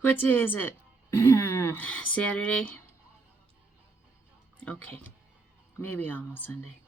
What day is it? Saturday? Okay. Maybe almost Sunday.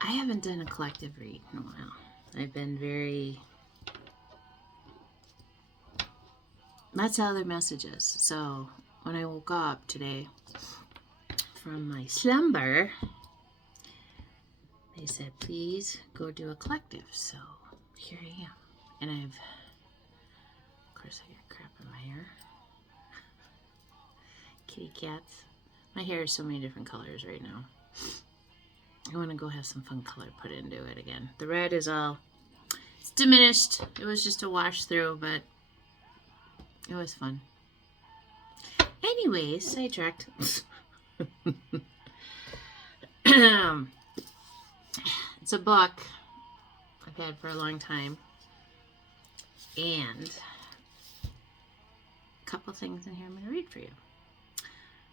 I haven't done a collective read in a while. I've been very... That's how their messages. So when I woke up today from my slumber, they said, please go do a collective. So here I am. And of course, I got crap in my hair. Kitty cats. My hair is so many different colors right now. I want to go have some fun color put into it again. The red is all, it's diminished. It was just a wash through, but it was fun. Anyways, sidetracked. It's a book I've had for a long time. And a couple things in here I'm going to read for you.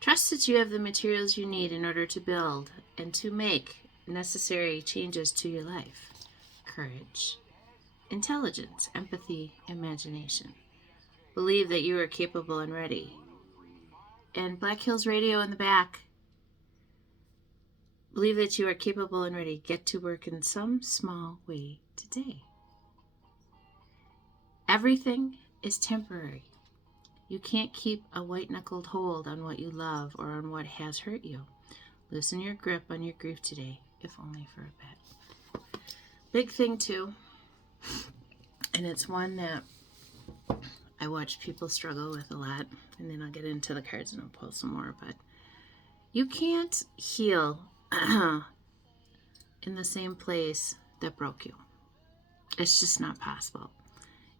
Trust that you have the materials you need in order to build and to make necessary changes to your life. Courage, intelligence, empathy, imagination. Believe that you are capable and ready. And Black Hills Radio in the back. Believe that you are capable and ready. Get to work in some small way today. Everything is temporary. You can't keep a white-knuckled hold on what you love or on what has hurt you. Loosen your grip on your grief today, if only for a bit. Big thing, too, and it's one that I watch people struggle with a lot, and then I'll get into the cards and I'll pull some more, but you can't heal in the same place that broke you. It's just not possible.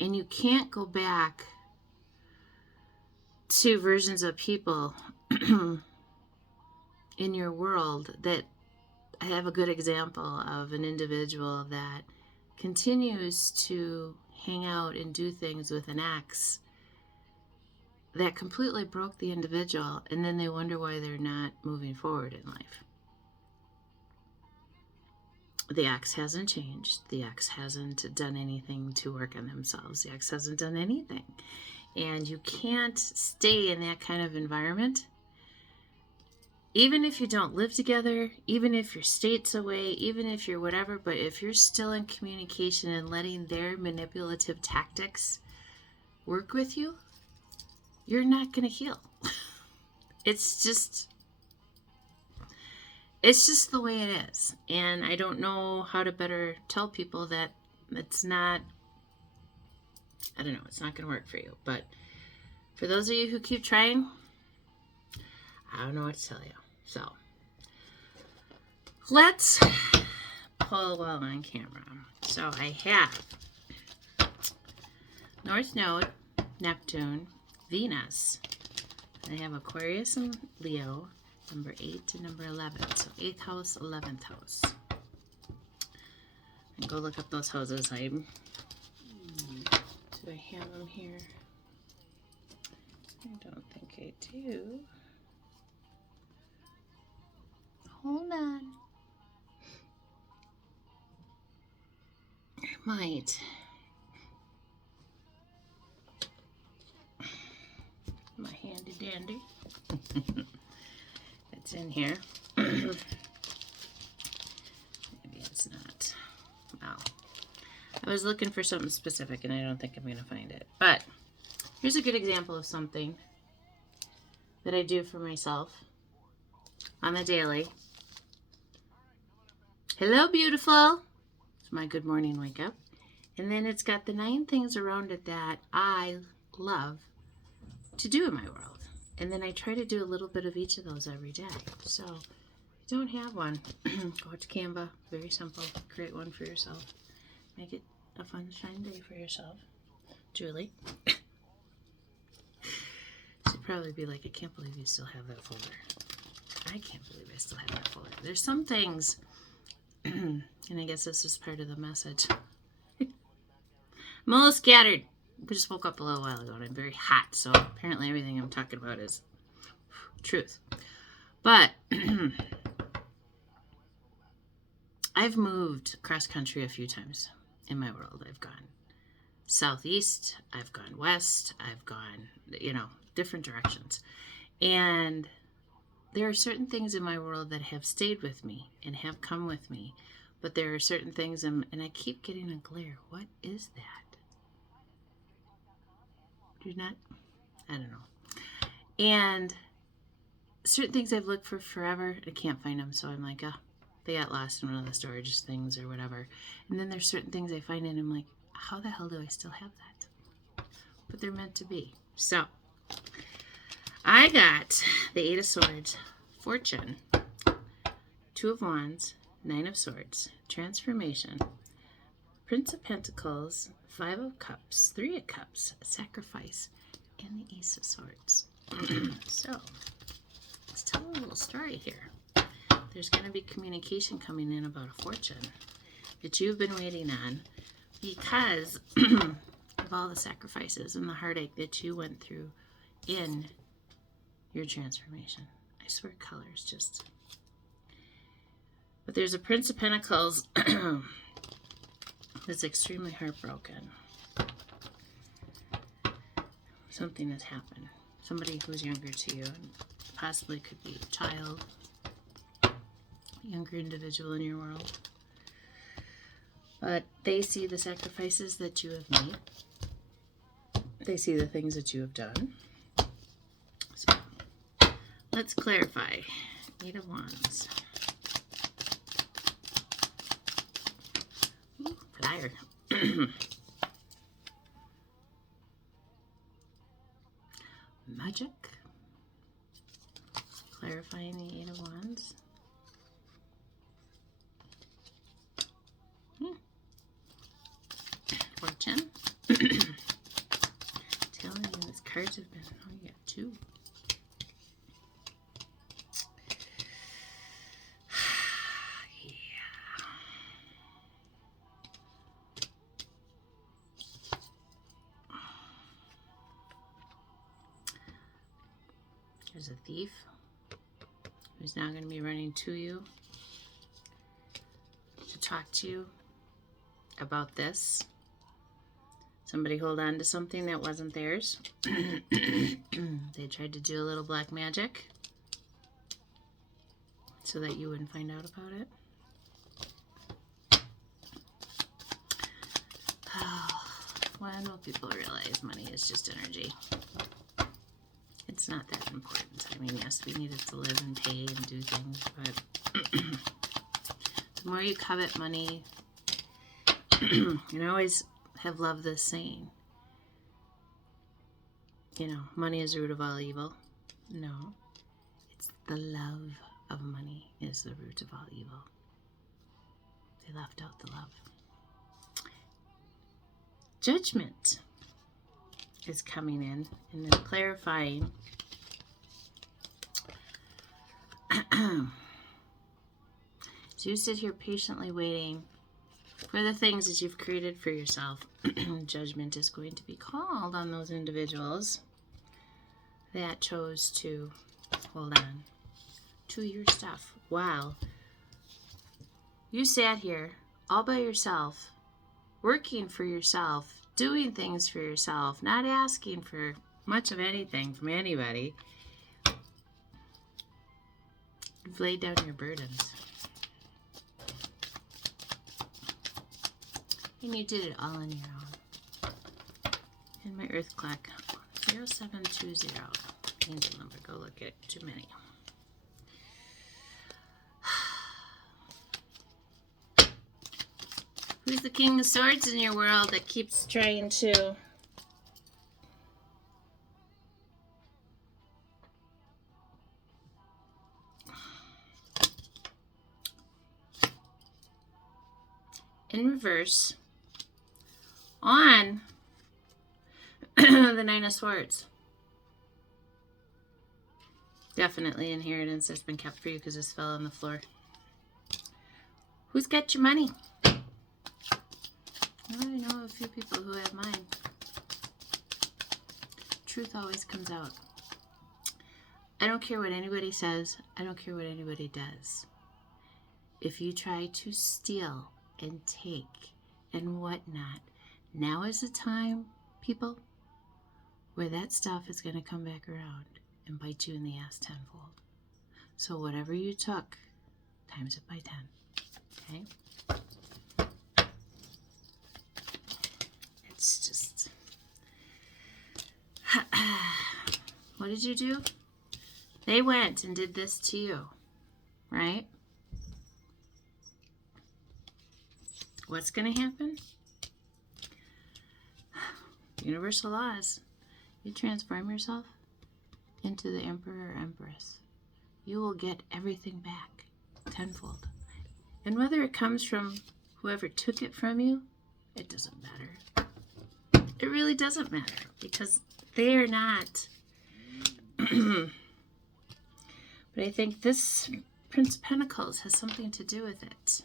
And you can't go back to versions of people in your world that I have a good example of an individual that continues to hang out and do things with an ex that completely broke the individual, and then they wonder why they're not moving forward in life. The ex hasn't changed. The ex hasn't done anything to work on themselves. The ex hasn't done anything. And you can't stay in that kind of environment. Even if you don't live together, even if your state's away, even if you're whatever, but if you're still in communication and letting their manipulative tactics work with you, you're not going to heal. It's just the way it is. And I don't know how to better tell people that it's not, I don't know, it's not going to work for you. But for those of you who keep trying, I don't know what to tell you. So let's pull while on camera. So I have North Node, Neptune, Venus. I have Aquarius and Leo, number 8 to number 11. So 8th house, 11th house. And go look up those houses. Do I have them here? I don't think I do. Hold on. I might. My handy dandy. It's in here. Maybe it's not. Wow. I was looking for something specific and I don't think I'm going to find it. But here's a good example of something that I do for myself on the daily. Hello, beautiful. It's my good morning wake up. And then it's got the 9 things around it that I love to do in my world. And then I try to do a little bit of each of those every day. So if you don't have one, go to Canva. Very simple. Create one for yourself. Make it a fun, shine day for yourself. Julie. She'd probably be like, I can't believe you still have that folder. I can't believe I still have that folder. There's some things, and I guess this is part of the message. I'm a little scattered. I just woke up a little while ago and I'm very hot, so apparently everything I'm talking about is truth. But I've moved cross country a few times in my world. I've gone southeast, I've gone west, I've gone, different directions. And there are certain things in my world that have stayed with me and have come with me. But there are certain things, and I keep getting a glare. What is that? Do not? I don't know. And certain things I've looked for forever, I can't find them. So I'm like, they got lost in one of the storage things or whatever. And then there's certain things I find and I'm like, how the hell do I still have that? But they're meant to be. So I got the Eight of Swords, Fortune, Two of Wands, Nine of Swords, Transformation, Prince of Pentacles, Five of Cups, Three of Cups, Sacrifice, and the Ace of Swords. So let's tell a little story here. There's going to be communication coming in about a fortune that you've been waiting on because of all the sacrifices and the heartache that you went through in your transformation. I swear colors just... But there's a Prince of Pentacles that's extremely heartbroken. Something has happened. Somebody who's younger to you, and possibly could be a child, younger individual in your world. But they see the sacrifices that you have made. They see the things that you have done. So let's clarify. Eight of Wands. Ooh, flyer. Magic. Clarifying the Eight of Wands. Fortune. Telling you, these cards have been... Oh, you got two. Yeah. There's a thief who's now going to be running to you to talk to you about this. Somebody hold on to something that wasn't theirs. They tried to do a little black magic so that you wouldn't find out about it. Oh, when will people realize money is just energy? It's not that important. I mean, yes, we need it to live and pay and do things, but the more you covet money, and I always have loved this saying, money is the root of all evil. No, it's the love of money is the root of all evil. They left out the love. Judgment is coming in and then clarifying. So you sit here patiently waiting for the things that you've created for yourself. Judgment is going to be called on those individuals that chose to hold on to your stuff. Wow. You sat here all by yourself, working for yourself, doing things for yourself, not asking for much of anything from anybody. You've laid down your burdens. And you did it all on your own. And my earth clock, 0720. Angel number, go look at too many. Who's the King of Swords in your world that keeps trying to in reverse on the Nine of Swords? Definitely inheritance has been kept for you because this fell on the floor. Who's got your money? I know a few people who have mine. Truth always comes out. I don't care what anybody says. I don't care what anybody does. If you try to steal and take and whatnot, Now is the time, people, where that stuff is going to come back around and bite you in the ass tenfold. So whatever you took, times it by 10. Okay? It's just... What did you do? They went and did this to you, right? What's going to happen? Universal laws. You transform yourself into the emperor or empress. You will get everything back tenfold. And whether it comes from whoever took it from you, it doesn't matter. It really doesn't matter, because they are not. But I think this Prince of Pentacles has something to do with it,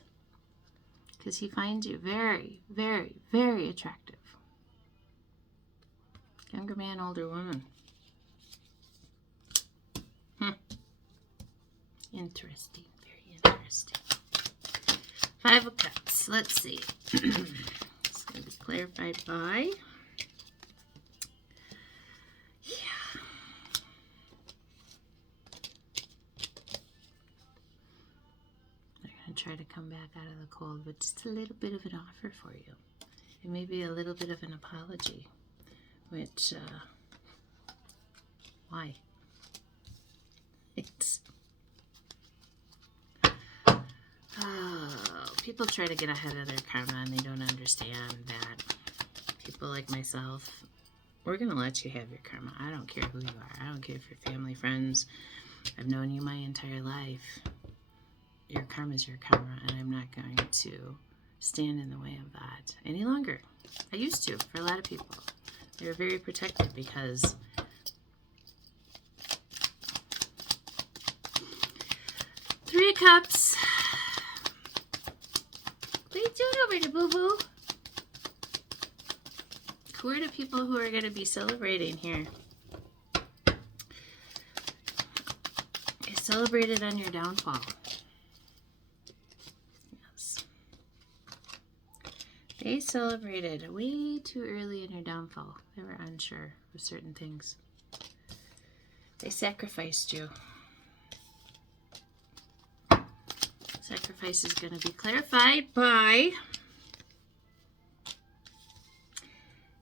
because he finds you very, very, very attractive. Younger man, older woman. Interesting, very interesting. 5 of Cups. Let's see. It's going to be clarified by... Yeah. They're going to try to come back out of the cold with just a little bit of an offer for you. And maybe a little bit of an apology. Which, why? It's... people try to get ahead of their karma and they don't understand that people like myself, we're going to let you have your karma. I don't care who you are. I don't care if you're family, friends. I've known you my entire life. Your karma is your karma, and I'm not going to stand in the way of that any longer. I used to, for a lot of people. They were very protected because Three of Cups. What are you doing over there, boo-boo? Who are the people who are going to be celebrating here? They celebrated on your downfall. Yes. They celebrated way too early in your downfall. They were unsure of certain things. They sacrificed you. Sacrifice is going to be clarified by...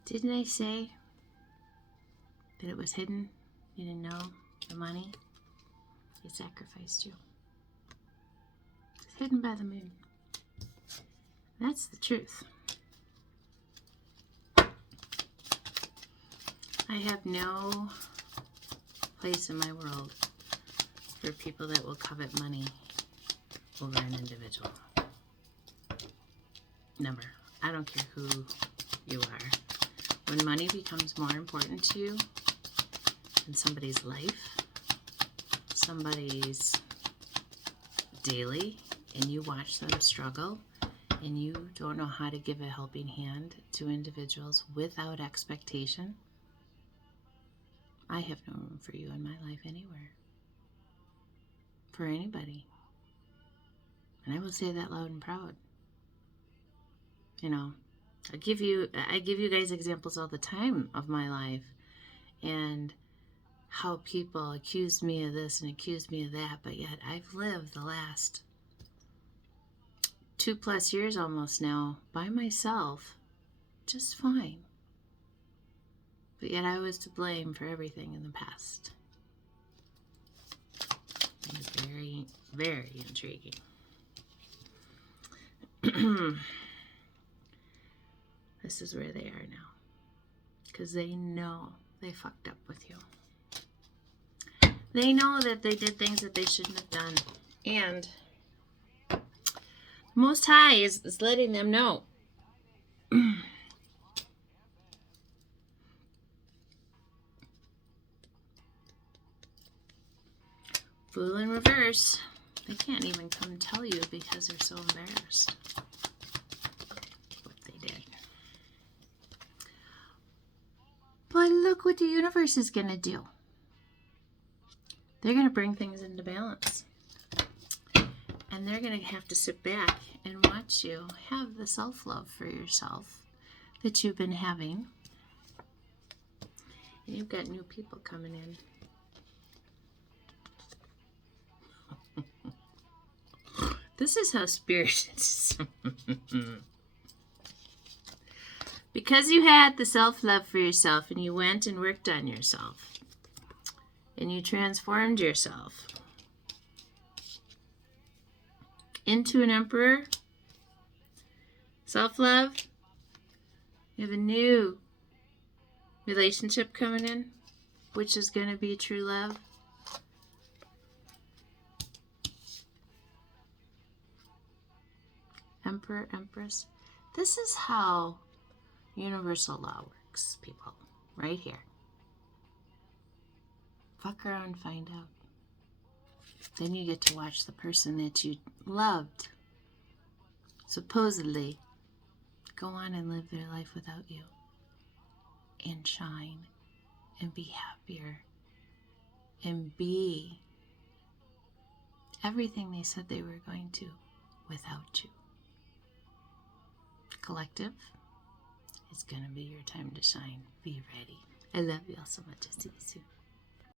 Didn't I say that it was hidden? You didn't know the money? He sacrificed you. It's hidden by the moon. That's the truth. I have no place in my world for people that will covet money over an individual. Never. I don't care who you are. When money becomes more important to you than somebody's life, somebody's daily, and you watch them struggle, and you don't know how to give a helping hand to individuals without expectation, I have no room for you in my life anywhere. For anybody. And I will say that loud and proud. You know, I give you guys examples all the time of my life and how people accuse me of this and accuse me of that, but yet I've lived the last 2+ years almost now by myself just fine. But yet I was to blame for everything in the past. It was very, very intriguing. This is where they are now. Because they know they fucked up with you. They know that they did things that they shouldn't have done. And Most High is letting them know. Fool in reverse. They can't even come tell you because they're so embarrassed what they did. But look what the universe is going to do. They're going to bring things into balance. And they're going to have to sit back and watch you have the self-love for yourself that you've been having. And you've got new people coming in. This is how Spirit is. Because you had the self-love for yourself and you went and worked on yourself and you transformed yourself into an emperor, self-love, you have a new relationship coming in, which is going to be true love. Emperor, Empress. This is how universal law works, people. Right here. Fuck around, find out. Then you get to watch the person that you loved, supposedly, go on and live their life without you. And shine. And be happier. And be everything they said they were going to without you. Collective, it's going to be your time to shine. Be ready. I love you all so much. I'll see you soon.